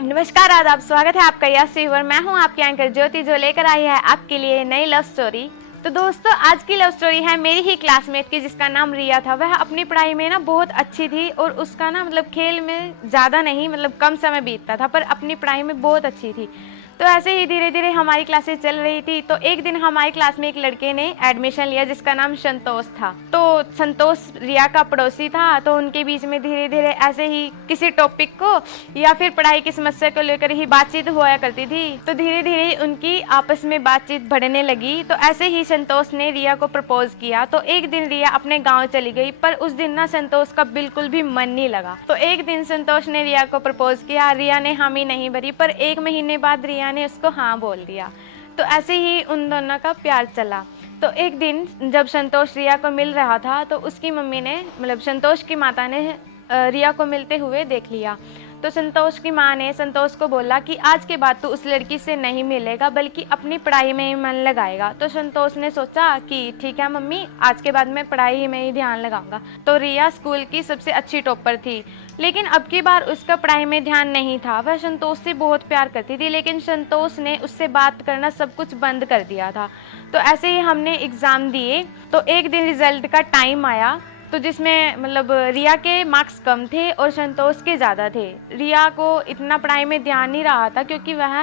नमस्कार, आदाब। स्वागत है आपका यस रिवर। मैं हूं आपकी एंकर ज्योति, जो लेकर आई है आपके लिए नई लव स्टोरी। तो दोस्तों, आज की लव स्टोरी है मेरी ही क्लासमेट की, जिसका नाम रिया था। वह अपनी पढ़ाई में ना बहुत अच्छी थी और उसका ना खेल में ज़्यादा नहीं, कम समय बीतता था, पर अपनी पढ़ाई में बहुत अच्छी थी। तो ऐसे ही धीरे धीरे हमारी क्लासेस चल रही थी। तो एक दिन हमारी क्लास में एक लड़के ने एडमिशन लिया, जिसका नाम संतोष था। तो संतोष रिया का पड़ोसी था। तो उनके बीच में धीरे धीरे ऐसे ही किसी टॉपिक को या फिर पढ़ाई की समस्या को लेकर ही बातचीत हुआ करती थी। तो धीरे धीरे उनकी आपस में बातचीत बढ़ने लगी। तो ऐसे ही संतोष ने रिया को प्रपोज किया। तो एक दिन रिया अपने गाँव चली गई, पर उस दिन ना संतोष का बिल्कुल भी मन नहीं लगा। तो एक दिन संतोष ने रिया को प्रपोज किया। रिया ने हामी नहीं भरी, पर 1 महीने बाद रिया ने उसको हाँ बोल दिया। तो ऐसे ही उन दोनों का प्यार चला। तो एक दिन जब संतोष रिया को मिल रहा था, तो उसकी मम्मी ने संतोष की माता ने रिया को मिलते हुए देख लिया। तो संतोष की माँ ने संतोष को बोला कि आज के बाद तू उस लड़की से नहीं मिलेगा, बल्कि अपनी पढ़ाई में ही मन लगाएगा। तो संतोष ने सोचा कि ठीक है मम्मी, आज के बाद मैं पढ़ाई में ही ध्यान लगाऊंगा। तो रिया स्कूल की सबसे अच्छी टॉपर थी, लेकिन अब की बार उसका पढ़ाई में ध्यान नहीं था। वह संतोष से बहुत प्यार करती थी, लेकिन संतोष ने उससे बात करना सब कुछ बंद कर दिया था। तो ऐसे ही हमने एग्ज़ाम दिए। तो एक दिन रिजल्ट का टाइम आया, तो जिसमें रिया के मार्क्स कम थे और संतोष के ज़्यादा थे। रिया को इतना पढ़ाई में ध्यान नहीं रहा था, क्योंकि वह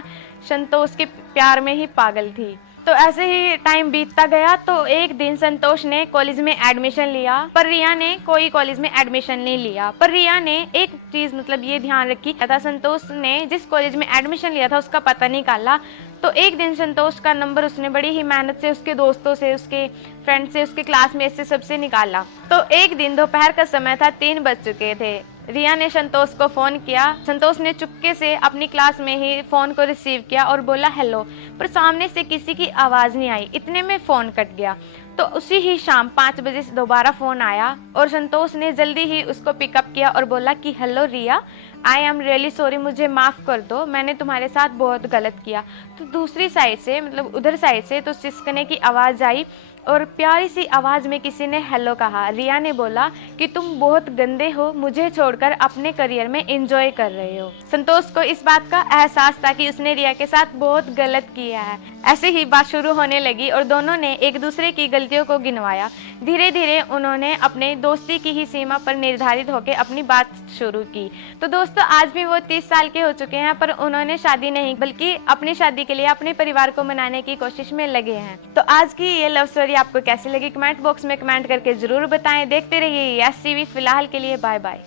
संतोष के प्यार में ही पागल थी। तो ऐसे ही टाइम बीतता गया। तो एक दिन संतोष ने कॉलेज में एडमिशन लिया, पर रिया ने कोई कॉलेज में एडमिशन नहीं लिया। पर रिया ने एक चीज़ ये ध्यान रखी था, संतोष ने जिस कॉलेज में एडमिशन लिया था उसका पता निकाला। तो एक दिन संतोष का नंबर उसने बड़ी ही मेहनत से उसके दोस्तों से, उसके फ्रेंड से, उसके क्लासमेट से, सबसे निकाला। तो एक दिन दोपहर का समय था, 3 बज चुके थे। रिया ने संतोष को फ़ोन किया। संतोष ने चुपके से अपनी क्लास में ही फ़ोन को रिसीव किया और बोला हेलो, पर सामने से किसी की आवाज़ नहीं आई। इतने में फ़ोन कट गया। तो उसी ही शाम 5 बजे से दोबारा फ़ोन आया और संतोष ने जल्दी ही उसको पिकअप किया और बोला कि hello Riya, I am really sorry, मुझे माफ़ कर दो, मैंने तुम्हारे साथ बहुत गलत किया। तो दूसरी साइड से उधर साइड से तो सिसकने की आवाज़ आई और प्यारी सी आवाज़ में किसी ने हेलो कहा। रिया ने बोला कि तुम बहुत गंदे हो, मुझे छोड़कर अपने करियर में एंजॉय कर रहे हो। संतोष को इस बात का एहसास था कि उसने रिया के साथ बहुत गलत किया है। ऐसे ही बात शुरू होने लगी और दोनों ने एक दूसरे की गलतियों को गिनवाया। धीरे धीरे उन्होंने अपने दोस्ती की ही सीमा पर निर्धारित होकर अपनी बात शुरू की। तो दोस्तों, आज भी वो 30 साल के हो चुके हैं, पर उन्होंने शादी नहीं, बल्कि अपनी शादी के लिए अपने परिवार को मनाने की कोशिश में लगे हैं। तो आज की ये लव स्टोरी आपको कैसी लगी, कमेंट बॉक्स में कमेंट करके जरूर बताएं। देखते रहिए यस टीवी। फिलहाल के लिए बाय बाय।